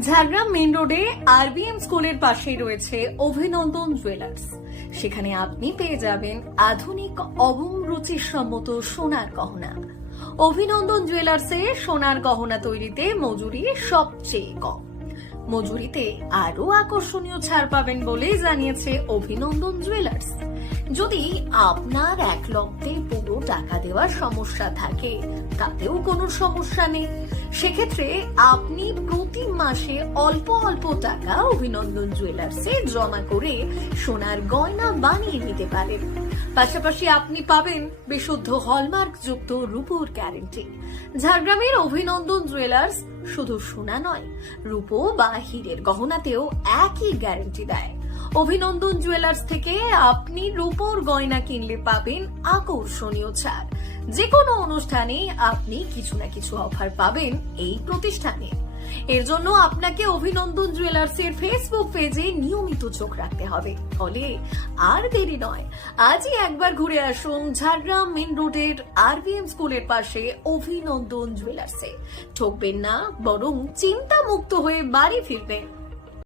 Jhargram main রোডে RBM স্কুলের পাশেই রয়েছে অভিনন্দন জুয়েলার্স। সেখানে আপনি পেয়ে যাবেন আধুনিক অবম রুচিসম্মত সোনার গহনা। অভিনন্দন জুয়েলার্সে সোনার গহনা তৈরিতে মজুরি সবচেয়ে কম। মজুরিতে আরো আকর্ষণীয় ছাড় পাবেন বলে জানিয়েছে অভিনন্দন জুয়েলার্স। যদি আপনার এক লক্ষে পুরো টাকা দেওয়ার সমস্যা থাকে, তাতেও কোনো সমস্যা নেই। সেক্ষেত্রে আপনি প্রতি মাসে অল্প অল্প টাকা অভিনন্দন জুয়েলার্সে জমা করে সোনার গয়না বানিয়ে নিতে পারেন। পাশাপাশি আপনি পাবেন বিশুদ্ধ হলমার্ক যুক্ত রূপোর গ্যারেন্টি। ঝাড়গ্রামের অভিনন্দন জুয়েলার্স শুধু সোনা নয়, রূপো বা হীরের গহনাতেও একই গ্যারেন্টি দেয়। অভিনন্দন জুয়েলার্স থেকে আপনি রূপোর গয়না কিনলে পাবেন আকর্ষণীয় ছাড়। যে কোনো অনুষ্ঠানে আপনি কিছু না কিছু অফার পাবেন এই প্রতিষ্ঠানে। এর জন্য আপনাকে অভিনন্দন জুয়েলার্সের ফেসবুক পেজে নিয়মিত চোখ রাখতে হবে। ফলে আর দেরি নয়, আজই একবার ঘুরে আসুন ঝাড়গ্রাম মেন রোডের আরবিএম স্কুলের পাশে অভিনন্দন জুয়েলার্সে। ঠকবেন না, বরং চিন্তা মুক্ত হয়ে বাড়ি ফিরবেন।